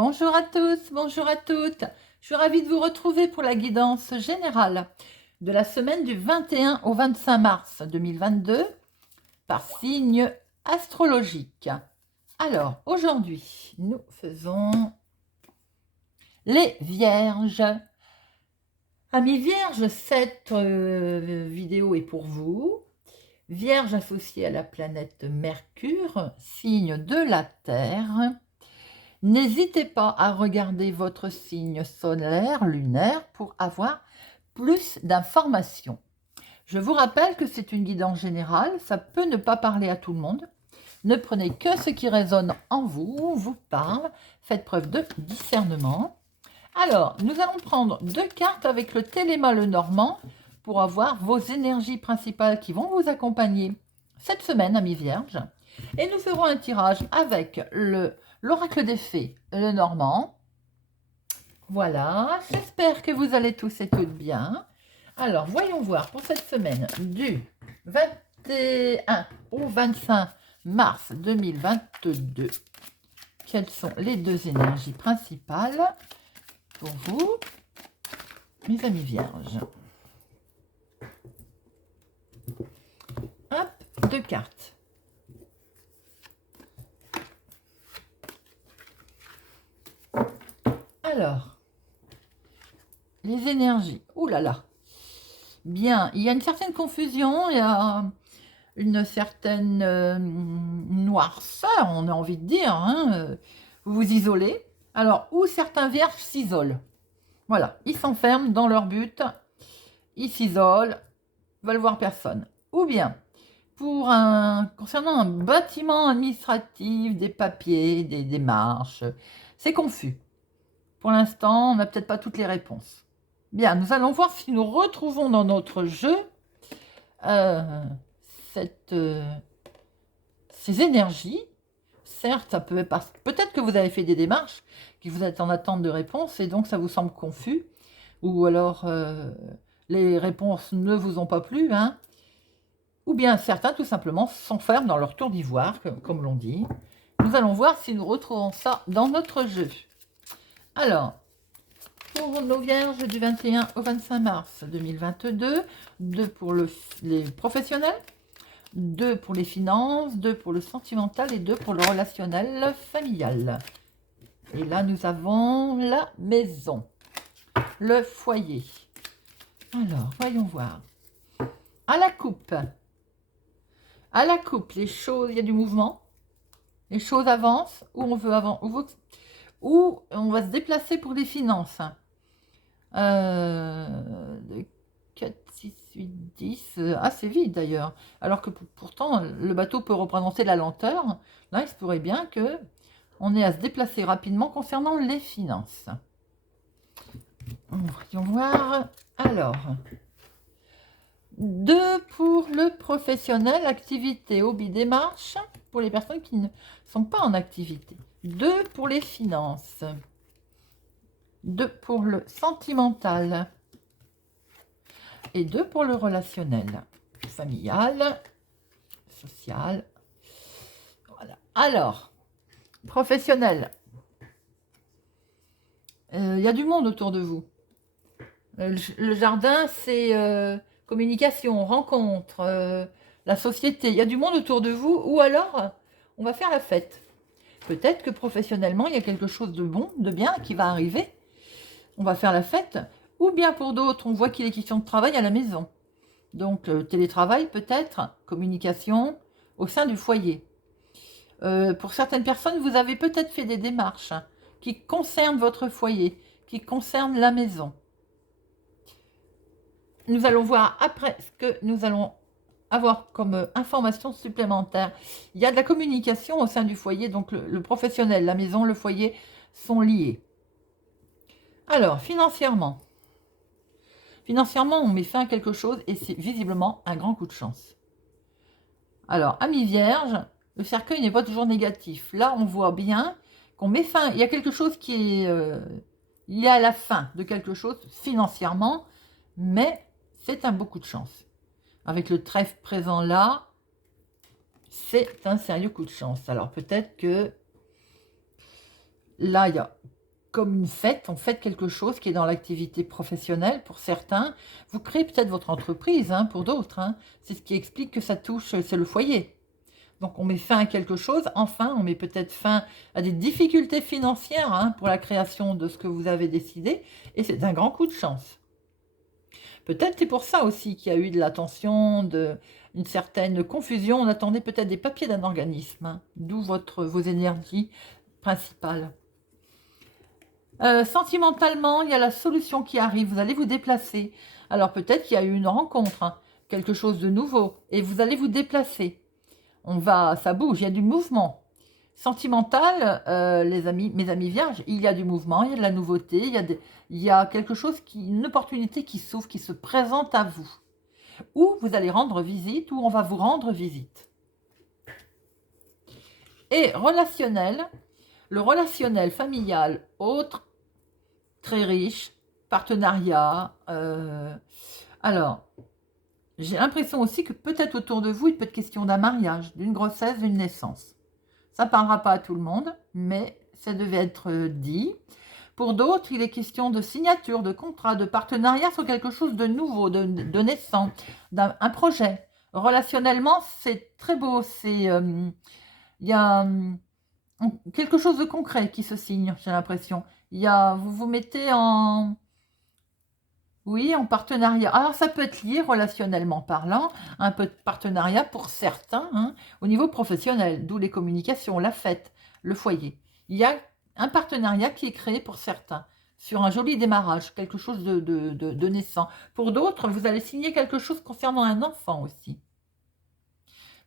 Bonjour à tous, bonjour à toutes. Je suis ravie de vous retrouver pour la guidance générale de la semaine du 21 au 25 mars 2022 par signe astrologique. Alors, aujourd'hui, nous faisons les Vierges. Amis Vierges, cette vidéo est pour vous. Vierge associée à la planète Mercure, signe de la Terre. N'hésitez pas à regarder votre signe solaire, lunaire, pour avoir plus d'informations. Je vous rappelle que c'est une guidance générale, ça peut ne pas parler à tout le monde. Ne prenez que ce qui résonne en vous, vous parle, faites preuve de discernement. Alors, nous allons prendre 2 cartes avec le Téléma le Normand pour avoir vos énergies principales qui vont vous accompagner cette semaine, amis Vierges. Et nous ferons un tirage avec l'oracle des fées, le Normand. Voilà, j'espère que vous allez tous et toutes bien. Alors, voyons voir pour cette semaine du 21 au 25 mars 2022. Quelles sont les 2 énergies principales pour vous, mes amis Vierges? Hop, 2 cartes. Alors, les énergies. Ouh là là. Bien, il y a une certaine confusion, il y a une certaine noirceur, on a envie de dire. Hein, vous vous isolez. Alors, où certains vierges s'isolent. Voilà, ils s'enferment dans leur but, ils s'isolent, veulent voir personne. Ou bien, concernant un bâtiment administratif, des papiers, des démarches, c'est confus. Pour l'instant, on n'a peut-être pas toutes les réponses. Bien, nous allons voir si nous retrouvons dans notre jeu ces énergies. Certes, ça peut-être que vous avez fait des démarches, que vous êtes en attente de réponses, et donc ça vous semble confus, ou alors les réponses ne vous ont pas plu, hein. Ou bien certains, tout simplement, s'enferment dans leur tour d'ivoire, comme l'on dit. Nous allons voir si nous retrouvons ça dans notre jeu. Alors, pour nos Vierges du 21 au 25 mars 2022, 2 pour les professionnels, 2 pour les finances, 2 pour le sentimental et 2 pour le relationnel familial. Et là, nous avons la maison, le foyer. Alors, voyons voir. À la coupe, les choses, il y a du mouvement. Les choses avancent, où on veut avancer, où on va se déplacer pour les finances. 4, 6, 8, 10, assez vite d'ailleurs. Alors que pourtant, le bateau peut représenter la lenteur. Là, il se pourrait bien que on ait à se déplacer rapidement concernant les finances. Voyons voir. Alors, 2 pour le professionnel, activité, hobby, démarche, pour les personnes qui ne sont pas en activité. 2 pour les finances. 2 pour le sentimental. Et 2 pour le relationnel. Familial, social. Voilà. Alors, professionnel. Il y a du monde autour de vous. Le jardin, c'est communication, rencontre, la société. Il y a du monde autour de vous. Ou alors, on va faire la fête. Peut-être que professionnellement, il y a quelque chose de bon, de bien qui va arriver. On va faire la fête. Ou bien pour d'autres, on voit qu'il est question de travail à la maison. Donc, télétravail peut-être, communication au sein du foyer. Pour certaines personnes, vous avez peut-être fait des démarches qui concernent votre foyer, qui concernent la maison. Nous allons voir après ce que nous allons avoir comme information supplémentaire. Il y a de la communication au sein du foyer, donc le professionnel, la maison, le foyer sont liés. Alors, financièrement. Financièrement, on met fin à quelque chose et c'est visiblement un grand coup de chance. Alors, amis vierges, le cercueil n'est pas toujours négatif. Là, on voit bien qu'on met fin. Il y a quelque chose qui est... il y a la fin de quelque chose financièrement, mais c'est un beau coup de chance. Avec le trèfle présent là, c'est un sérieux coup de chance. Alors, peut-être que là, il y a comme une fête, on fête quelque chose qui est dans l'activité professionnelle pour certains. Vous créez peut-être votre entreprise hein, pour d'autres. Hein. C'est ce qui explique que ça touche, c'est le foyer. Donc on met fin à quelque chose, enfin on met peut-être fin à des difficultés financières hein, pour la création de ce que vous avez décidé, et c'est un grand coup de chance. Peut-être c'est pour ça aussi qu'il y a eu de la tension, une certaine confusion, on attendait peut-être des papiers d'un organisme, hein, d'où vos énergies principales. Sentimentalement, il y a la solution qui arrive, vous allez vous déplacer. Alors peut-être qu'il y a eu une rencontre, hein, quelque chose de nouveau, et vous allez vous déplacer. Ça bouge, il y a du mouvement. Sentimental, mes amis vierges, il y a du mouvement, il y a de la nouveauté, il y a quelque chose, une opportunité qui s'ouvre, qui se présente à vous. Ou vous allez rendre visite, ou on va vous rendre visite. Et relationnel, le relationnel familial, autre, très riche, partenariat. Alors, j'ai l'impression aussi que peut-être autour de vous, il peut être question d'un mariage, d'une grossesse, d'une naissance. Ça ne parlera pas à tout le monde, mais ça devait être dit. Pour d'autres, il est question de signature, de contrat, de partenariat sur quelque chose de nouveau, de naissant, un projet. Relationnellement, c'est très beau. Il y a quelque chose de concret qui se signe, j'ai l'impression. Vous vous mettez en... Oui, en partenariat. Alors, ça peut être lié relationnellement parlant, un peu de partenariat pour certains, hein, au niveau professionnel, d'où les communications, la fête, le foyer. Il y a un partenariat qui est créé pour certains, sur un joli démarrage, quelque chose de naissant. Pour d'autres, vous allez signer quelque chose concernant un enfant aussi.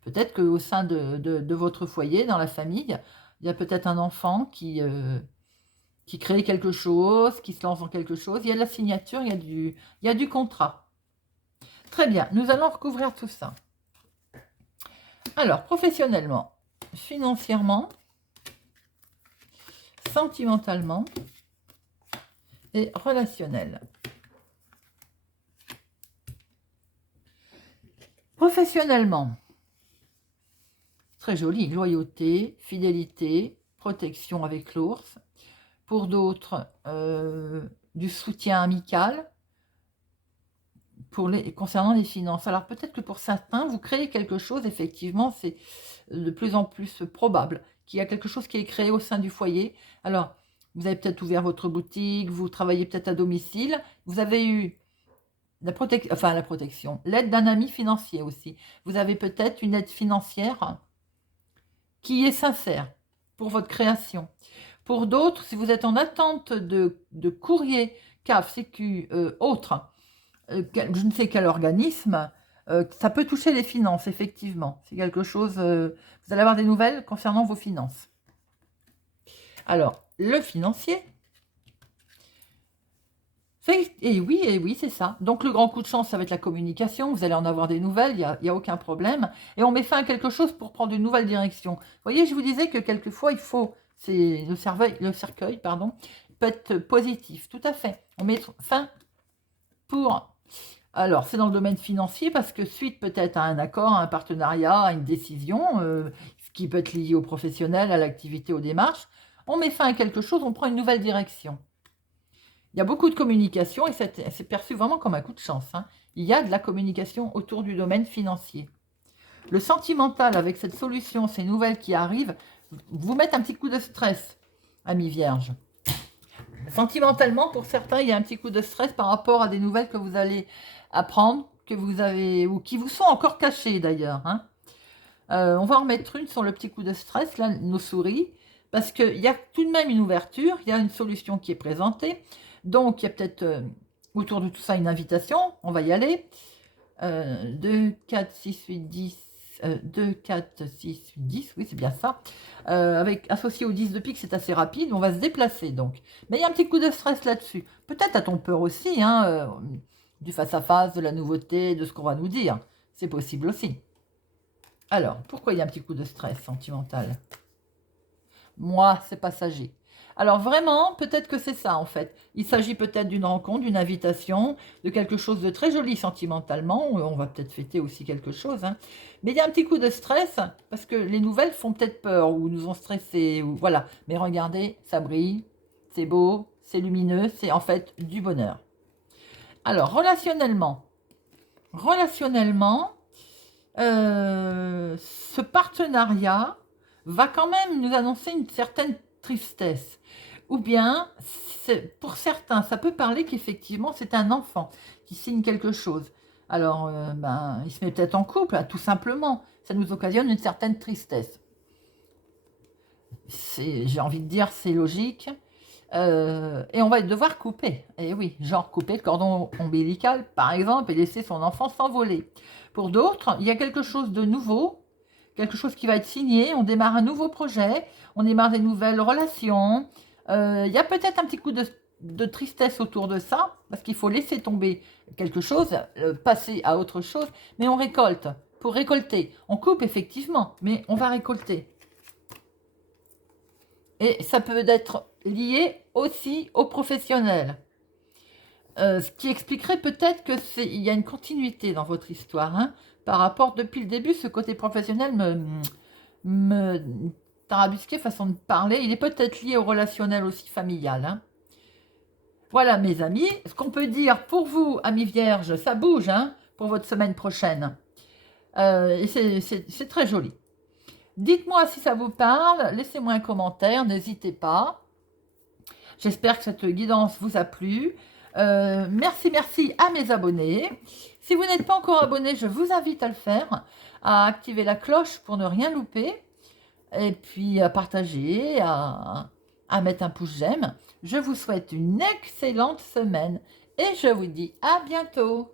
Peut-être qu'au sein de votre foyer, dans la famille, il y a peut-être un enfant qui crée quelque chose, qui se lance dans quelque chose. Il y a de la signature, il y a du contrat. Très bien, nous allons recouvrir tout ça. Alors, professionnellement, financièrement, sentimentalement et relationnel. Professionnellement, très joli, loyauté, fidélité, protection avec l'ours. Pour d'autres, du soutien amical concernant les finances. Alors peut-être que pour certains, vous créez quelque chose, effectivement, c'est de plus en plus probable qu'il y a quelque chose qui est créé au sein du foyer. Alors, vous avez peut-être ouvert votre boutique, vous travaillez peut-être à domicile, vous avez eu la protection, l'aide d'un ami financier aussi. Vous avez peut-être une aide financière qui est sincère pour votre création. Pour d'autres, si vous êtes en attente de courrier, CAF, Sécu, autre, je ne sais quel organisme, ça peut toucher les finances, effectivement. C'est quelque chose, vous allez avoir des nouvelles concernant vos finances. Alors, le financier. Et oui, c'est ça. Donc, le grand coup de chance, ça va être la communication. Vous allez en avoir des nouvelles, il n'y a aucun problème. Et on met fin à quelque chose pour prendre une nouvelle direction. Vous voyez, je vous disais que quelquefois, le cercueil, peut être positif. Tout à fait. On met fin pour... Alors, c'est dans le domaine financier parce que suite peut-être à un accord, à un partenariat, à une décision, ce qui peut être lié au professionnel, à l'activité, aux démarches, on met fin à quelque chose, on prend une nouvelle direction. Il y a beaucoup de communication et c'est perçu vraiment comme un coup de chance. Hein. Il y a de la communication autour du domaine financier. Le sentimental, avec cette solution, ces nouvelles qui arrivent, vous mettent un petit coup de stress, amis vierges. Sentimentalement, pour certains, il y a un petit coup de stress par rapport à des nouvelles que vous allez apprendre, que vous avez, ou qui vous sont encore cachées d'ailleurs. Hein. On va en mettre une sur le petit coup de stress, là, nos souris, parce qu'il y a tout de même une ouverture, il y a une solution qui est présentée. Donc, il y a peut-être autour de tout ça une invitation, on va y aller. 2, 4, 6, 8, 10, 2, 4, 6, 8, 10, oui, c'est bien ça. Associé au 10 de pique, c'est assez rapide, on va se déplacer donc. Mais il y a un petit coup de stress là-dessus. Peut-être a-t-on peur aussi, hein, du face-à-face, de la nouveauté, de ce qu'on va nous dire. C'est possible aussi. Alors, pourquoi il y a un petit coup de stress sentimental? Moi, c'est passager. Alors vraiment, peut-être que c'est ça en fait. Il s'agit peut-être d'une rencontre, d'une invitation, de quelque chose de très joli sentimentalement. On va peut-être fêter aussi quelque chose. Hein. Mais il y a un petit coup de stress parce que les nouvelles font peut-être peur ou nous ont stressés. Voilà. Mais regardez, ça brille. c'est beau, c'est lumineux, c'est en fait du bonheur. Alors, relationnellement, ce partenariat va quand même nous annoncer une certaine tristesse. Ou bien, pour certains, ça peut parler qu'effectivement, c'est un enfant qui signe quelque chose. Alors, il se met peut-être en couple, tout simplement. Ça nous occasionne une certaine tristesse. J'ai envie de dire, c'est logique. Et on va devoir couper. Et oui, genre couper le cordon ombilical, par exemple, et laisser son enfant s'envoler. Pour d'autres, il y a quelque chose de nouveau, quelque chose qui va être signé, on démarre un nouveau projet, on démarre des nouvelles relations. Il y a peut-être un petit coup de tristesse autour de ça, parce qu'il faut laisser tomber quelque chose, passer à autre chose, mais on récolte. Pour récolter, on coupe effectivement, mais on va récolter. Et ça peut être lié aussi aux professionnels. Ce qui expliquerait peut-être qu'il y a une continuité dans votre histoire. Hein, par rapport, depuis le début, ce côté professionnel me tarabusqué, façon de parler. Il est peut-être lié au relationnel aussi familial. Hein. Voilà, mes amis. Ce qu'on peut dire pour vous, amis vierges, ça bouge hein, pour votre semaine prochaine. Et c'est très joli. Dites-moi si ça vous parle, laissez-moi un commentaire, n'hésitez pas. J'espère que cette guidance vous a plu. Merci à mes abonnés. Si vous n'êtes pas encore abonné, je vous invite à le faire, à activer la cloche pour ne rien louper, et puis à partager, à mettre un pouce j'aime. Je vous souhaite une excellente semaine et je vous dis à bientôt.